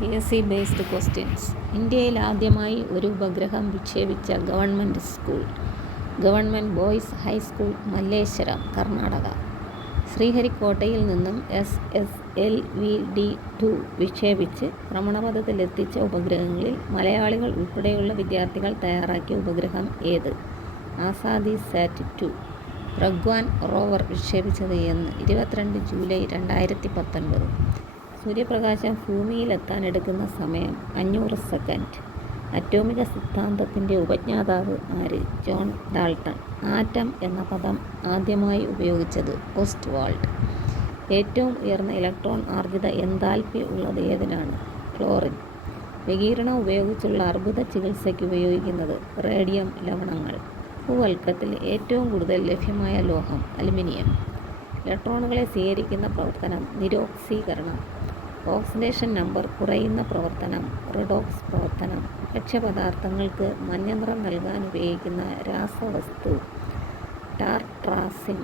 PSC based questions. ഇന്ത്യയിൽ ആദ്യമായി ഒരു ഉപഗ്രഹം വിക്ഷേപിച്ച government school. Government boys high school, Malleswaram, Karnataka. ശ്രീഹരിക്കോട്ടയിൽ നിന്നും SSLV-D2 വിക്ഷേപിച്ച് ഭ്രമണപഥത്തിലെത്തിച്ച ഉപഗ്രഹങ്ങളിൽ മലയാളികൾ ഉൾപ്പെടെയുള്ള വിദ്യാർത്ഥികൾ തയ്യാറാക്കിയ ഉപഗ്രഹം ഏത്? ആസാദി-സാറ്റ് 2. പ്രഗ്വാൻ റോവർ വിക്ഷേപിച്ചത് എന്ന്? 22 ജൂലൈ 2019. സൂര്യപ്രകാശം ഭൂമിയിലെത്താൻ എടുക്കുന്ന സമയം 500 സെക്കൻഡ്. അറ്റോമിക സിദ്ധാന്തത്തിൻ്റെ ഉപജ്ഞാതാവ് ആര്? John Dalton. ആറ്റം എന്ന പദം ആദ്യമായി ഉപയോഗിച്ചത് ഓസ്റ്റ്വാൾഡ്. ഏറ്റവും ഉയർന്ന ഇലക്ട്രോൺ ആർജിത എൻതാൽപ്പി ഉള്ളത് ഏതിനാണ്? ക്ലോറിൻ. വികിരണം ഉപയോഗിച്ചുള്ള അർബുദ ചികിത്സയ്ക്ക് ഉപയോഗിക്കുന്നത് റേഡിയം ലവണങ്ങൾ. ഭൂവൽക്കത്തിൽ ഏറ്റവും കൂടുതൽ ലഭ്യമായ ലോഹം അലുമിനിയം. ഇലക്ട്രോണുകളെ സ്വീകരിക്കുന്ന പ്രവർത്തനം നിരോക്സീകരണം. ഓക്സിഡേഷൻ നമ്പർ കുറയുന്ന പ്രവർത്തനം റിഡോക്സ് പ്രവർത്തനം. ഭക്ഷ്യപദാർത്ഥങ്ങൾക്ക് മഞ്ഞനിറം നൽകാൻ ഉപയോഗിക്കുന്ന രാസവസ്തു ടാർട്രാസിൻ.